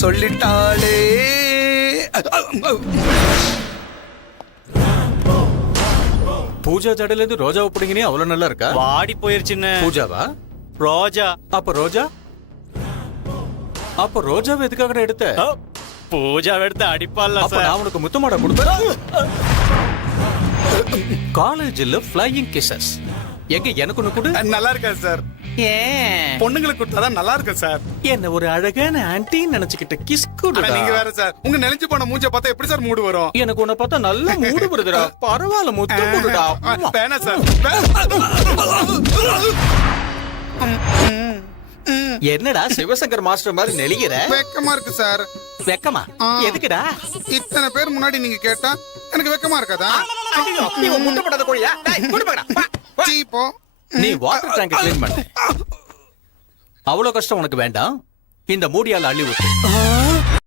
சொல்லிட்டாளே. பூஜா ஜடையில இருந்து ரோஜாவை பிடிங்கினே அவ்வளவு நல்லா இருக்கா? வாடி போயிருச்சுன்னு. பூஜாவா? ரோஜா. அப்ப ரோஜா? அப்ப ரோஜாவை எதுக்காக எடுத்த? பூஜாவை எடுத்து அடிப்பால. அப்ப நான் உனக்கு முத்தமாட கொடுப்பேன். காலேஜ்ல ஃப்ளையிங் கிசஸ் எங்க எனக்கு ஒண்ணு கொடு. நல்லா இருக்கா சார்? ஏன் பொண்ணுங்களுக்கு கொடுத்தாதான் நல்லா இருக்கும் சார். என்ன ஒரு அழகான ஆன்டின்னு நினைச்சுக்கிட்ட கிஸ் கொடு. நீங்க வேற சார், உங்க நினைச்சு போன மூஞ்ச பார்த்தா எப்படி சார் மூடு வரும்? எனக்கு உன்னை பார்த்தா நல்ல மூடு வருதுடா. பரவாயில்ல, முத்தம் கொடுடா. வேணா சார். என்னடா சிவசங்கர் மாஸ்டர் மாதிரி நெளிகிற? வெக்கமா இருக்கு சார். வெக்கமா? எதுக்குடா? இத்தனை பேர் முன்னாடி நீங்க கேட்டா எனக்கு வெக்கமா இருக்காதா? நீ முட்டை போடாத கோழியா? சீப்போ. நீ வாட்டர் டேங்க் க்ளீன் பண்ணு. அவ்வளவு கஷ்டம் உனக்கு வேண்டாம். இந்த மூடியால அள்ளி ஊத்து.